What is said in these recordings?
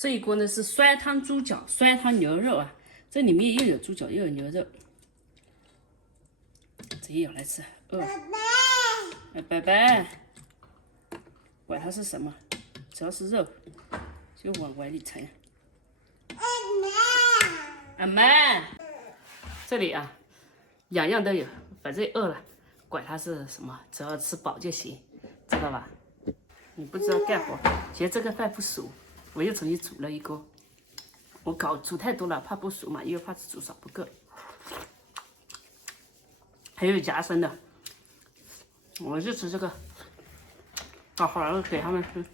这一锅呢是酸汤猪脚、酸汤牛肉啊，这里面又有猪脚又有牛肉，这一咬来吃。拜拜，管它是什么，只要是肉就往碗里盛。阿妈，这里啊，样样都有，反正饿了，管它是什么，只要吃饱就行，知道吧？你不知道干活，其实这个饭不熟，我又重新煮了一锅。我煮太多了，怕不熟嘛，又怕煮少不够。还有夹生的，我就吃这个，好好的给他们吃。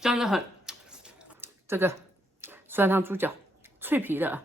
香得很。这个酸汤猪脚，脆皮的啊。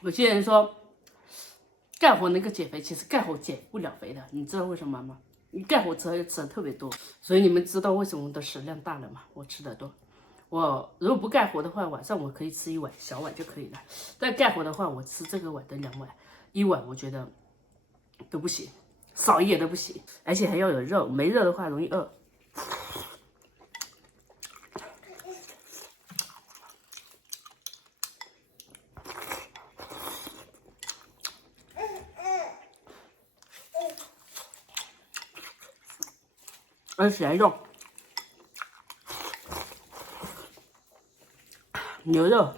有些人说干活能够减肥，其实干活减不了肥的，你知道为什么吗？你干活吃的特别多，所以你们知道为什么我的食量大了吗？我吃的多。我如果不干活的话，晚上我可以吃一碗小碗就可以了。但干活的话，我吃这个碗的2碗，1碗我觉得都不行，少一点都不行，而且还要有肉，没肉的话容易饿。而且肉、牛肉、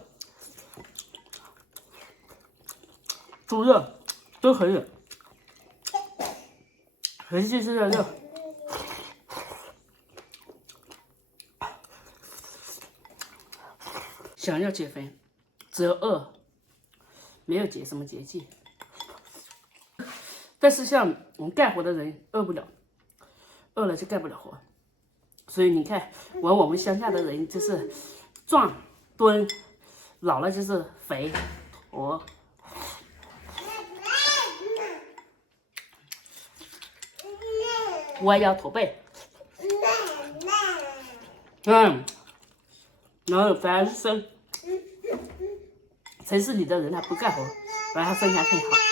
猪肉都可以，尤其是肉。想要减肥，只有饿，没有解什么捷径。但是像我们干活的人饿不了。饿了就干不了活，所以你看，我们乡下的人就是壮蹲，老了就是肥驼。弯腰驼背，然后反而是城市里的人他不干活，反而他身材很好。